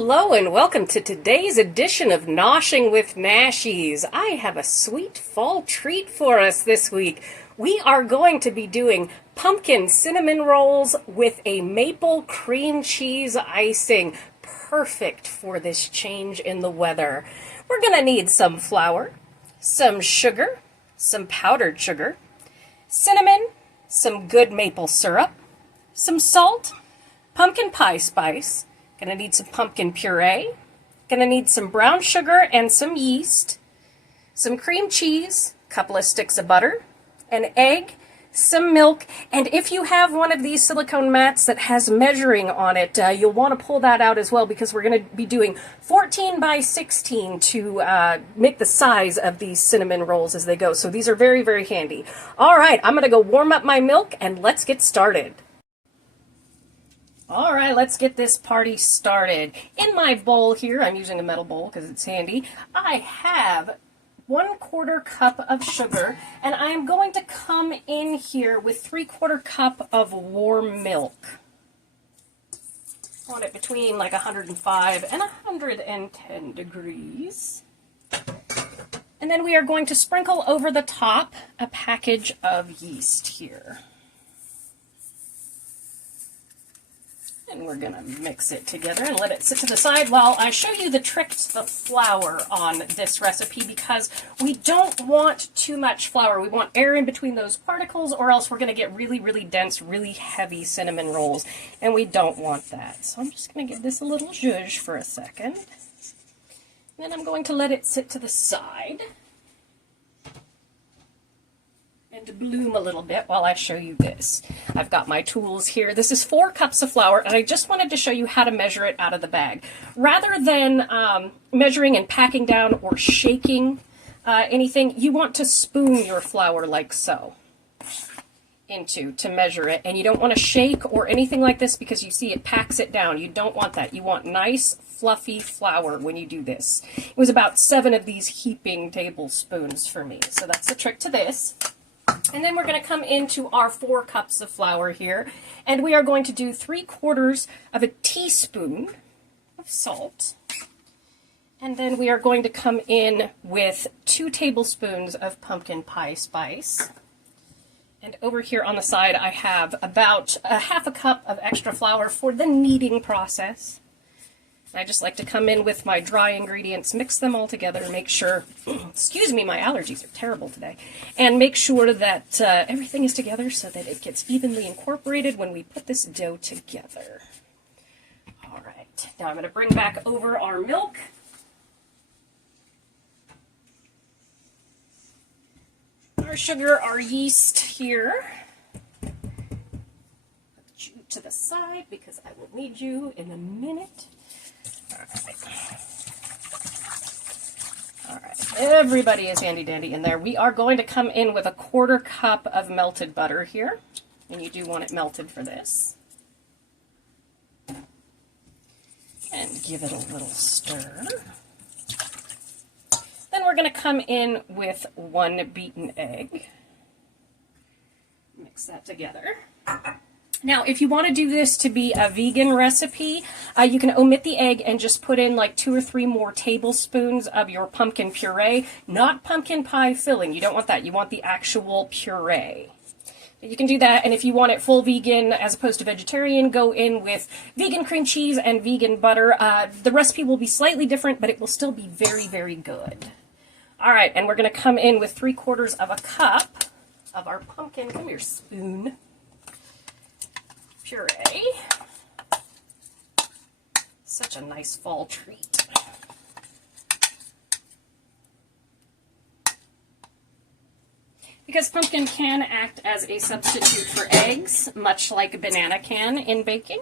Hello and welcome to today's edition of Noshing with Nashies. I have a sweet fall treat for us this week. We are going to be doing pumpkin cinnamon rolls with a maple cream cheese icing. Perfect for this change in the weather. We're going to need some flour, some sugar, some powdered sugar, cinnamon, some good maple syrup, some salt, pumpkin pie spice. Gonna need some pumpkin puree, gonna need some brown sugar and some yeast, some cream cheese, a couple of sticks of butter, an egg, some milk, and if you have one of these silicone mats that has measuring on it, you'll want to pull that out as well because we're going to be doing 14 by 16 to make the size of these cinnamon rolls as they go. So these are very, very handy. All right, I'm going to go warm up my milk and let's get started. All right, let's get this party started. In my bowl here, I'm using a metal bowl because it's handy, I have 1/4 cup of sugar, and I'm going to come in here with 3/4 cup of warm milk. I want it between like 105 and 110 degrees. And then we are going to sprinkle over the top a package of yeast here. And we're going to mix it together and let it sit to the side while I show you the trick to the flour on this recipe, because we don't want too much flour. We want air in between those particles, or else we're going to get really, really dense, really heavy cinnamon rolls, and we don't want that. So I'm just going to give this a little zhuzh for a second. And then I'm going to let it sit to the side and bloom a little bit while I show you this. I've got my tools here. This is 4 cups of flour, and I just wanted to show you how to measure it out of the bag. Rather than measuring and packing down or shaking anything, you want to spoon your flour like so to measure it, and you don't want to shake or anything like this because you see it packs it down. You don't want that. You want nice fluffy flour when you do this. It was about 7 of these heaping tablespoons for me, so that's the trick to this. And then we're going to come into our 4 cups of flour here, and we are going to do 3/4 of a teaspoon of salt. And then we are going to come in with 2 tablespoons of pumpkin pie spice. And over here on the side, I have about a 1/2 cup of extra flour for the kneading process. I just like to come in with my dry ingredients, mix them all together, and make sure, excuse me, my allergies are terrible today, and make sure that everything is together so that it gets evenly incorporated when we put this dough together. All right, now I'm going to bring back over our milk. Our sugar, our yeast here. Put you to the side because I will need you in a minute. All right, everybody is handy dandy in there. We are going to come in with a 1/4 cup of melted butter here, and you do want it melted for this. And give it a little stir. Then we're going to come in with 1 beaten egg. Mix that together. Now, if you want to do this to be a vegan recipe, you can omit the egg and just put in like 2 or 3 more tablespoons of your pumpkin puree, not pumpkin pie filling. You don't want that. You want the actual puree. You can do that, and if you want it full vegan as opposed to vegetarian, go in with vegan cream cheese and vegan butter. The recipe will be slightly different, but it will still be very, very good. All right, and we're going to come in with 3/4 of a cup of our pumpkin, come here, spoon, puree. Such a nice fall treat. Because pumpkin can act as a substitute for eggs, much like a banana can in baking.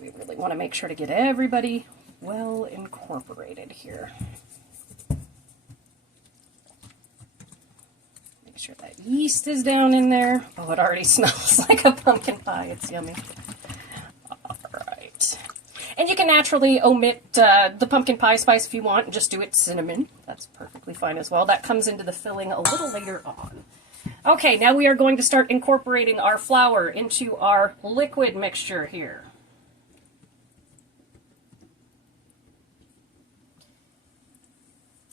We really want to make sure to get everybody well incorporated here. Make sure that yeast is down in there. Oh, it already smells like a pumpkin pie. It's yummy. All right. And you can naturally omit the pumpkin pie spice if you want and just do it cinnamon. That's perfectly fine as well. That comes into the filling a little later on. Okay, now we are going to start incorporating our flour into our liquid mixture here.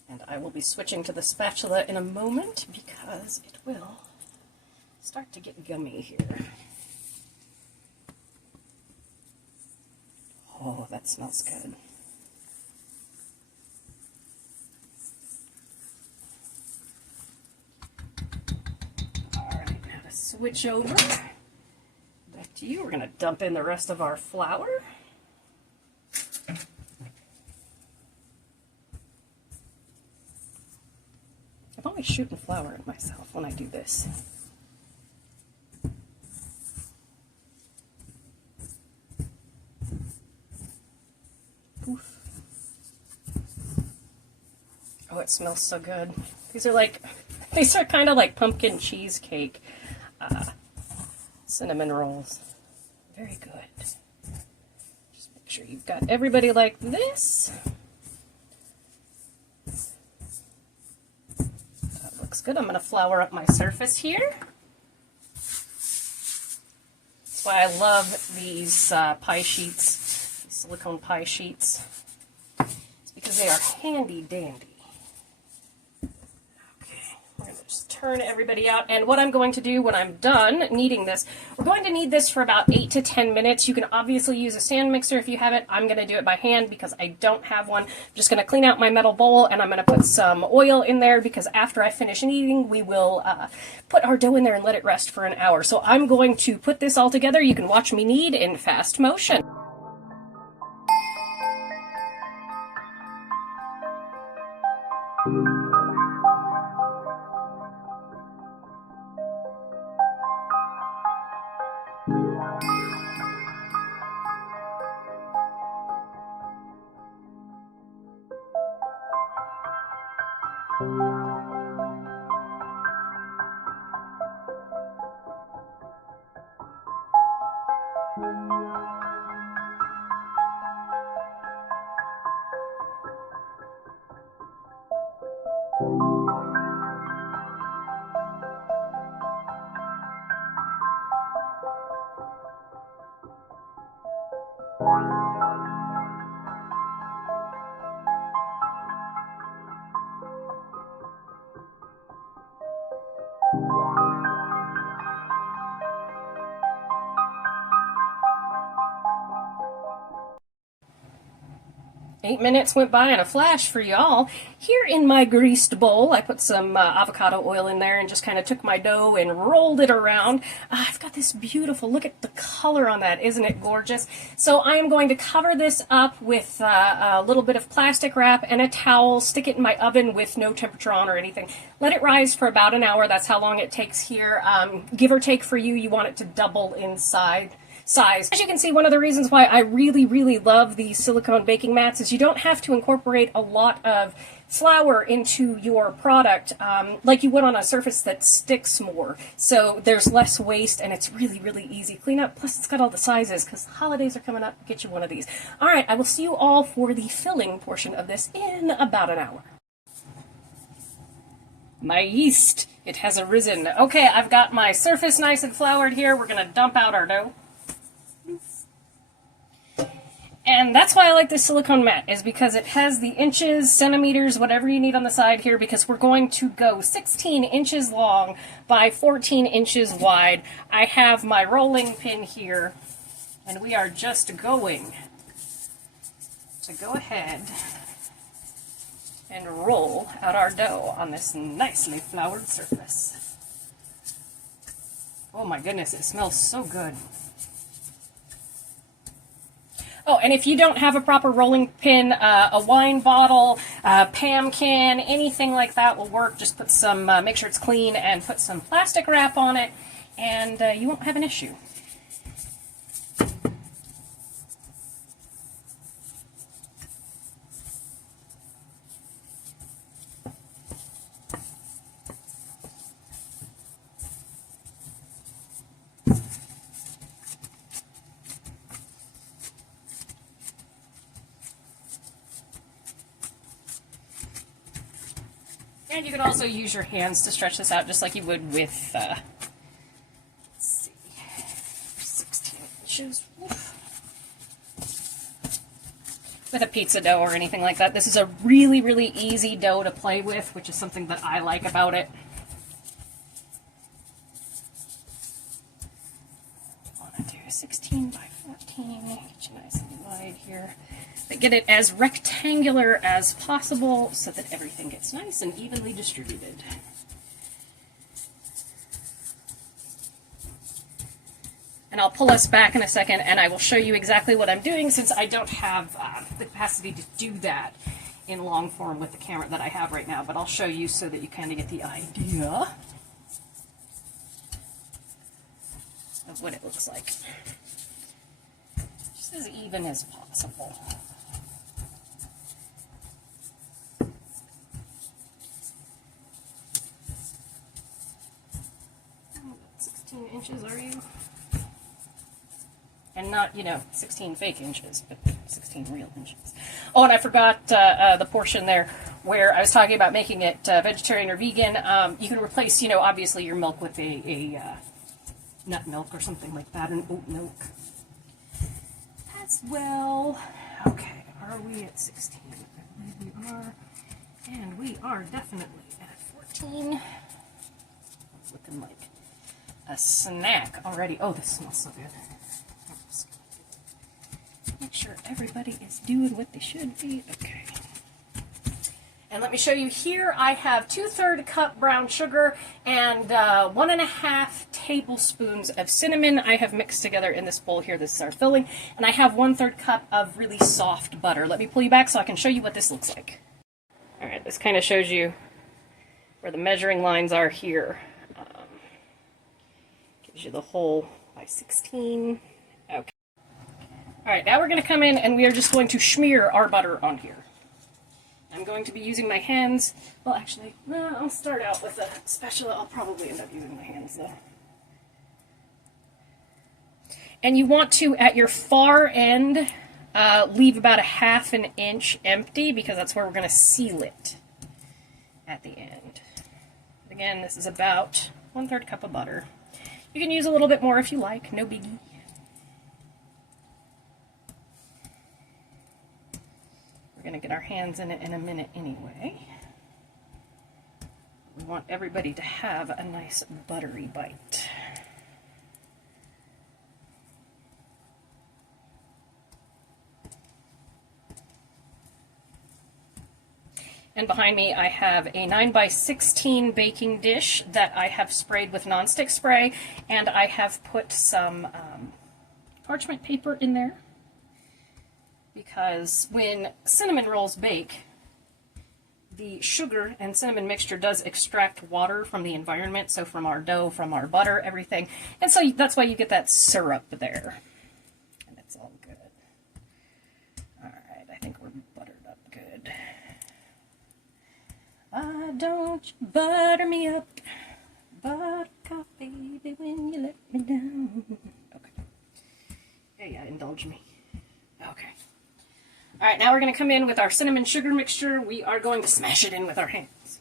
And I will be switching to the spatula in a moment because it will start to get gummy here. Oh, that smells good. All right, now to switch over back to you. We're going to dump in the rest of our flour. I'm always shooting flour at myself when I do this. Oof. Oh, it smells so good. These are kind of like pumpkin cheesecake cinnamon rolls. Very good. Just make sure you've got everybody like this. That looks good. I'm going to flour up my surface here. That's why I love these pie sheets, these silicone pie sheets. It's because they are handy dandy. Just turn everybody out, and what I'm going to do when I'm done kneading this, we're going to knead this for about 8 to 10 minutes. You can obviously use a stand mixer if you have it. I'm going to do it by hand because I don't have one. I'm just going to clean out my metal bowl, and I'm going to put some oil in there because after I finish kneading, we will put our dough in there and let it rest for an hour. So I'm going to put this all together. You can watch me knead in fast motion. Eight minutes went by in a flash for y'all. Here in my greased bowl, I put some avocado oil in there and just kind of took my dough and rolled it around. I've got this beautiful, look at the color on that, isn't it gorgeous? So I am going to cover this up with a little bit of plastic wrap and a towel, stick it in my oven with no temperature on or anything. Let it rise for about an hour. That's how long it takes here. Give or take for you, you want it to double in size. As you can see, one of the reasons why I really, really love these silicone baking mats is you don't have to incorporate a lot of flour into your product like you would on a surface that sticks more. So there's less waste and it's really, really easy cleanup. Plus it's got all the sizes because holidays are coming up. Get you one of these. All right, I will see you all for the filling portion of this in about an hour. My yeast, it has arisen. Okay, I've got my surface nice and floured here. We're going to dump out our dough. And that's why I like this silicone mat, is because it has the inches, centimeters, whatever you need on the side here, because we're going to go 16 inches long by 14 inches wide. I have my rolling pin here, and we are just going to go ahead and roll out our dough on this nicely floured surface. Oh my goodness, it smells so good. Oh, and if you don't have a proper rolling pin, a wine bottle, a Pam can, anything like that will work. Just put some, make sure it's clean and put some plastic wrap on it, and you won't have an issue. And you can also use your hands to stretch this out just like you would with, let's see, 16 inches. Oof. with a pizza dough or anything like that. This is a really, really easy dough to play with, which is something that I like about it. I want to do 16 by 14, get you nice and wide here. But get it as rectangular as possible so that everything gets nice and evenly distributed. And I'll pull us back in a second and I will show you exactly what I'm doing, since I don't have the capacity to do that in long form with the camera that I have right now. But I'll show you so that you kind of get the idea of what it looks like. Just as even as possible. 16 inches, are you? And not, 16 fake inches, but 16 real inches. Oh, and I forgot the portion there where I was talking about making it vegetarian or vegan. You can replace, obviously your milk with a nut milk or something like that, and oat milk as well. Okay, are we at 16? I believe we are. And we are definitely at 14. It's looking like a snack already. Oh, this smells so good. Make sure everybody is doing what they should be. Okay. And let me show you here, I have 2/3 cup brown sugar and 1.5 tablespoons of cinnamon I have mixed together in this bowl here. This is our filling. And I have 1/3 cup of really soft butter. Let me pull you back so I can show you what this looks like. All right, this kind of shows you where the measuring lines are here. Gives you the whole by 16. Okay. All right, now we're going to come in and we are just going to smear our butter on here. I'm going to be using my hands. Well, actually, no, I'll start out with a spatula. I'll probably end up using my hands, though. And you want to, at your far end, leave about 1/2 inch empty, because that's where we're going to seal it at the end. Again, this is about 1/3 cup of butter. You can use a little bit more if you like, no biggie. We're going to get our hands in it in a minute anyway. We want everybody to have a nice buttery bite. And behind me I have a 9x16 baking dish that I have sprayed with nonstick spray, and I have put some parchment paper in there, because when cinnamon rolls bake, the sugar and cinnamon mixture does extract water from the environment, so from our dough, from our butter, everything. And so that's why you get that syrup there. And it's all good. All right, I think we're buttered up good. Don't you butter me up, buttercup baby, when you let me down. Okay. Yeah, indulge me. Okay. All right, now we're going to come in with our cinnamon sugar mixture. We are going to smash it in with our hands.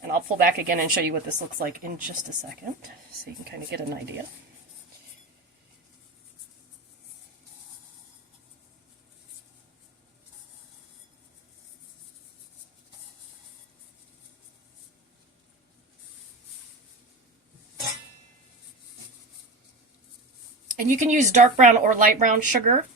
And I'll pull back again and show you what this looks like in just a second, so you can kind of get an idea. And you can use dark brown or light brown sugar.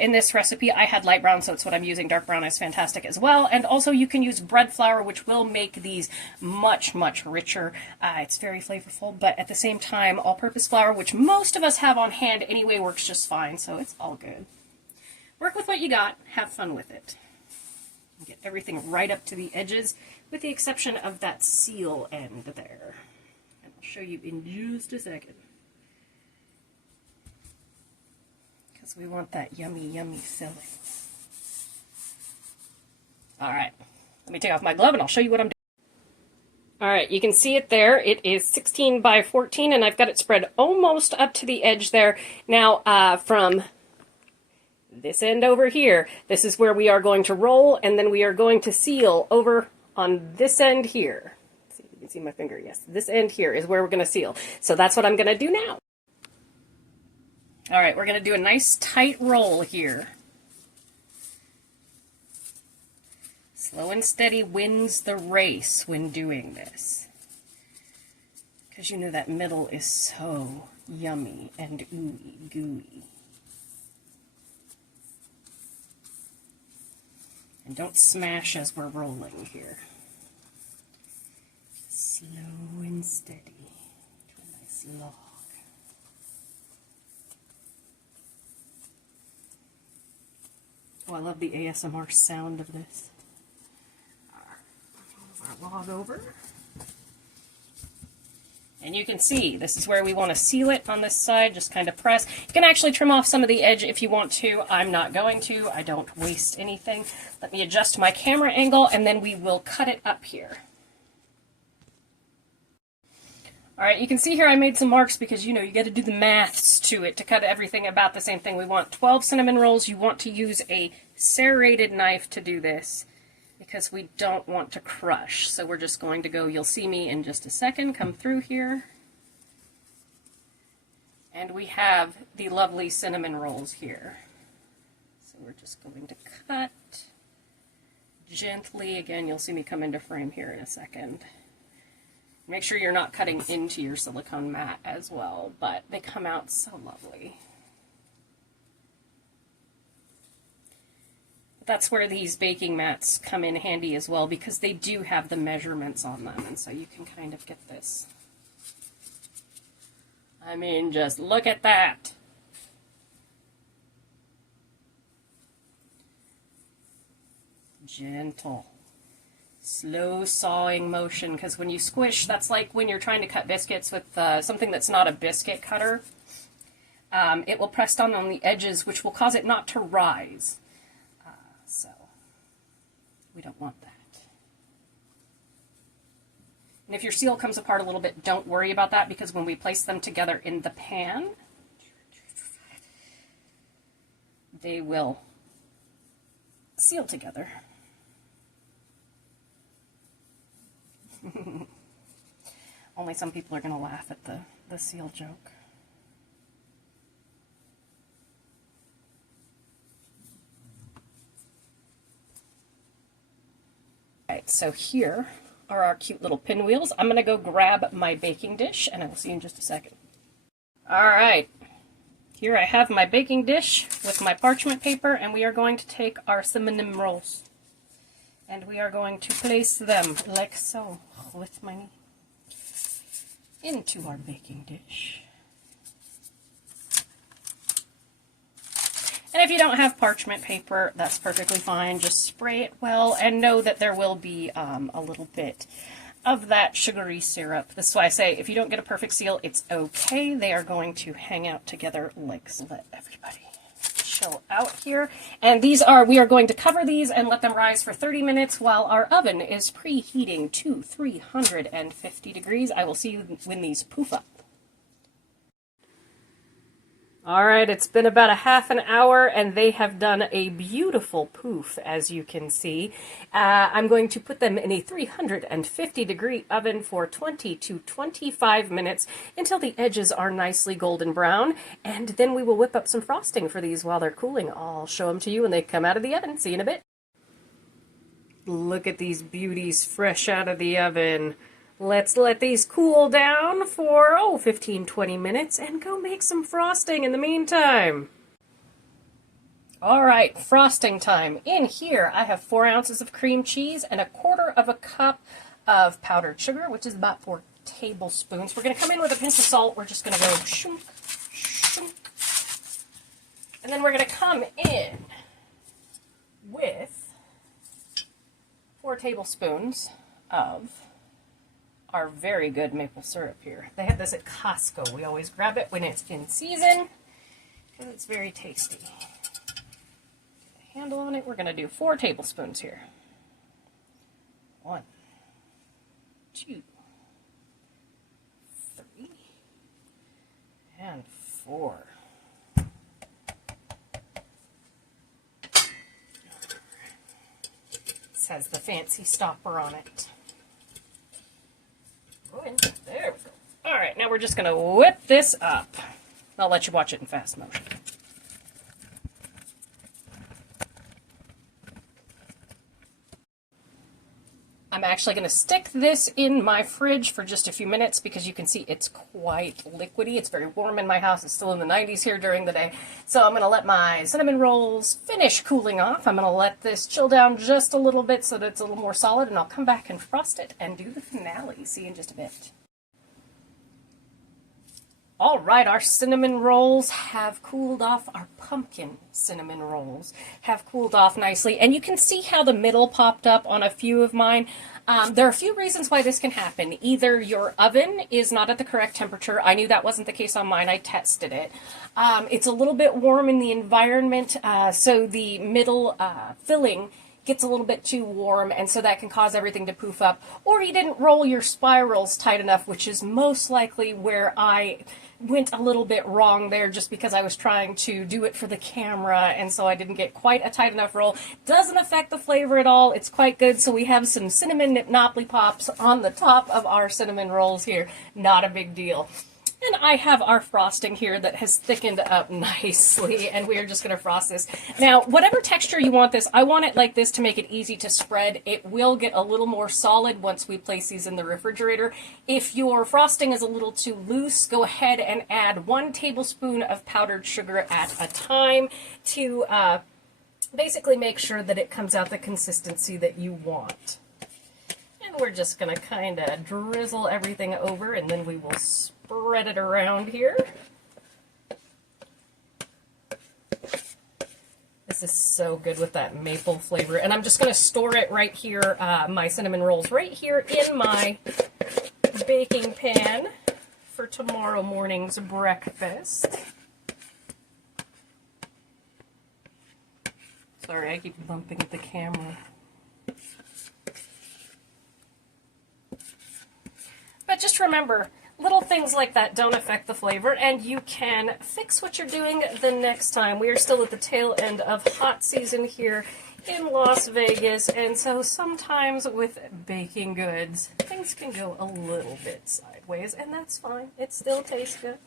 In this recipe, I had light brown, so it's what I'm using. Dark brown is fantastic as well. And also you can use bread flour, which will make these much, much richer. It's very flavorful, but at the same time, all-purpose flour, which most of us have on hand anyway, works just fine, so it's all good. Work with what you got. Have fun with it. Get everything right up to the edges, with the exception of that seal end there. And I'll show you in just a second. We want that yummy, yummy filling. All right, let me take off my glove and I'll show you what I'm doing. All right, you can see it there. It is 16 by 14, and I've got it spread almost up to the edge there. Now, from this end over here, this is where we are going to roll, and then we are going to seal over on this end here. See, you can see my finger, yes. This end here is where we're going to seal. So that's what I'm going to do now. All right, we're going to do a nice tight roll here. Slow and steady wins the race when doing this. Because you know that middle is so yummy and ooey gooey. And don't smash as we're rolling here. Slow and steady to a nice log. Oh, I love the ASMR sound of this. Move our log over. And you can see, this is where we want to seal it on this side, just kind of press. You can actually trim off some of the edge if you want to. I'm not going to. I don't waste anything. Let me adjust my camera angle, and then we will cut it up here. All right, you can see here I made some marks because, you know, you got to do the maths to it to cut everything about the same thing. We want 12 cinnamon rolls. You want to use a serrated knife to do this, because we don't want to crush. So we're just going to go, you'll see me in just a second, come through here. And we have the lovely cinnamon rolls here. So we're just going to cut gently. Again, you'll see me come into frame here in a second. Make sure you're not cutting into your silicone mat as well, but they come out so lovely. That's where these baking mats come in handy as well, because they do have the measurements on them, and so you can kind of get this. I mean, just look at that. Gentle, slow sawing motion, because when you squish, that's like when you're trying to cut biscuits with something that's not a biscuit cutter. It will press down on the edges, which will cause it not to rise. So we don't want that. And if your seal comes apart a little bit, don't worry about that, because when we place them together in the pan, they will seal together. Only some people are going to laugh at the seal joke. Alright, so here are our cute little pinwheels. I'm going to go grab my baking dish, and I will see you in just a second. Alright, here I have my baking dish with my parchment paper, and we are going to take our cinnamon rolls. And we are going to place them like so, with my knee, into our baking dish. And if you don't have parchment paper, that's perfectly fine. Just spray it well, and know that there will be a little bit of that sugary syrup. This is why I say, if you don't get a perfect seal, it's okay. They are going to hang out together like so. Let everybody chill out here. And these are, we are going to cover these and let them rise for 30 minutes while our oven is preheating to 350 degrees. I will see you when these poof up. All right, it's been about a half an hour, and they have done a beautiful poof, as you can see. I'm going to put them in a 350-degree oven for 20 to 25 minutes until the edges are nicely golden brown, and then we will whip up some frosting for these while they're cooling. I'll show them to you when they come out of the oven. See you in a bit. Look at these beauties fresh out of the oven. Let's let these cool down for, 15-20 minutes and go make some frosting in the meantime. All right, frosting time. In here, I have 4 ounces of cream cheese and 1/4 cup of powdered sugar, which is about 4 tablespoons. We're going to come in with a pinch of salt. We're just going to go shunk, shunk. And then we're going to come in with 4 tablespoons of our very good maple syrup here. They have this at Costco. We always grab it when it's in season because it's very tasty. Get a handle on it. We're going to do 4 tablespoons here. 1, 2, 3, and 4. This has the fancy stopper on it. There we go. All right, now we're just going to whip this up. I'll let you watch it in fast motion. I'm actually going to stick this in my fridge for just a few minutes because you can see it's quite liquidy. It's very warm in my house. It's still in the 90s here during the day. So I'm going to let my cinnamon rolls finish cooling off. I'm going to let this chill down just a little bit so that it's a little more solid, and I'll come back and frost it and do the finale. See you in just a bit. All right, our cinnamon rolls have cooled off. Our pumpkin cinnamon rolls have cooled off nicely. And you can see how the middle popped up on a few of mine. There are a few reasons why this can happen. Either your oven is not at the correct temperature. I knew that wasn't the case on mine. I tested it. It's a little bit warm in the environment, so the middle filling gets a little bit too warm, and so that can cause everything to poof up. Or you didn't roll your spirals tight enough, which is most likely where I went a little bit wrong there, just because I was trying to do it for the camera, and so I didn't get quite a tight enough roll. Doesn't affect the flavor at all. It's quite good. So we have some cinnamon nip-nopply pops on the top of our cinnamon rolls here. Not a big deal. And I have our frosting here that has thickened up nicely, and we're just going to frost this. Now, whatever texture you want this, I want it like this to make it easy to spread. It will get a little more solid once we place these in the refrigerator. If your frosting is a little too loose, go ahead and add 1 tablespoon of powdered sugar at a time to basically make sure that it comes out the consistency that you want. And we're just going to kind of drizzle everything over, and then we will spread it around here. This is so good with that maple flavor. And I'm just going to store it right here, my cinnamon rolls right here in my baking pan for tomorrow morning's breakfast. Sorry, I keep bumping at the camera. But just remember, little things like that don't affect the flavor, and you can fix what you're doing the next time. We are still at the tail end of hot season here in Las Vegas, and so sometimes with baking goods, things can go a little bit sideways, and that's fine. It still tastes good.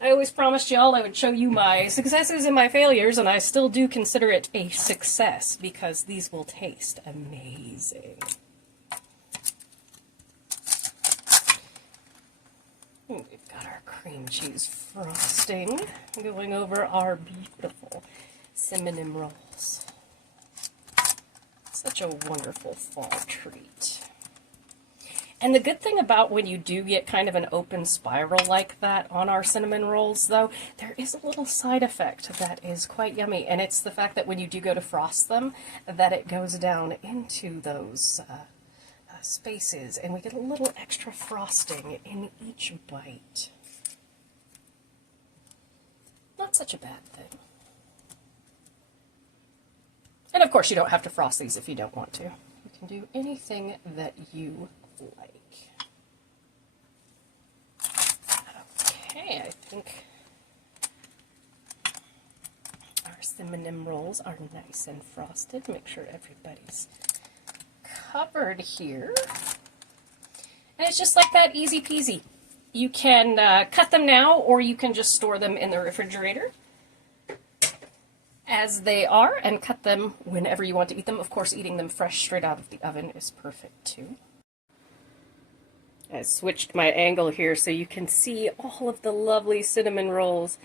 I always promised y'all I would show you my successes and my failures, and I still do consider it a success because these will taste amazing. We've got our cream cheese frosting going over our beautiful cinnamon rolls. Such a wonderful fall treat. And the good thing about when you do get kind of an open spiral like that on our cinnamon rolls, though, there is a little side effect that is quite yummy, and it's the fact that when you do go to frost them, that it goes down into those spaces, and we get a little extra frosting in each bite. Not such a bad thing. And of course, you don't have to frost these if you don't want to. You can do anything that you like. Okay, I think our cinnamon rolls are nice and frosted. Make sure everybody's covered here. And it's just like that, easy peasy. You can cut them now, or you can just store them in the refrigerator as they are and cut them whenever you want to eat them. Of course, eating them fresh straight out of the oven is perfect too. I switched my angle here so you can see all of the lovely cinnamon rolls.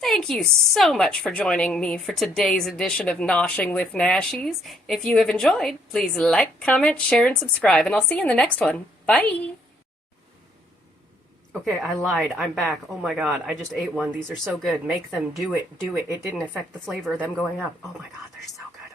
Thank you so much for joining me for today's edition of Noshing with Nashies. If you have enjoyed, please like, comment, share, and subscribe, and I'll see you in the next one. Bye! Okay, I lied. I'm back. Oh my god, I just ate one. These are so good. Make them. Do it. Do it. It didn't affect the flavor of them going up. Oh my god, they're so good.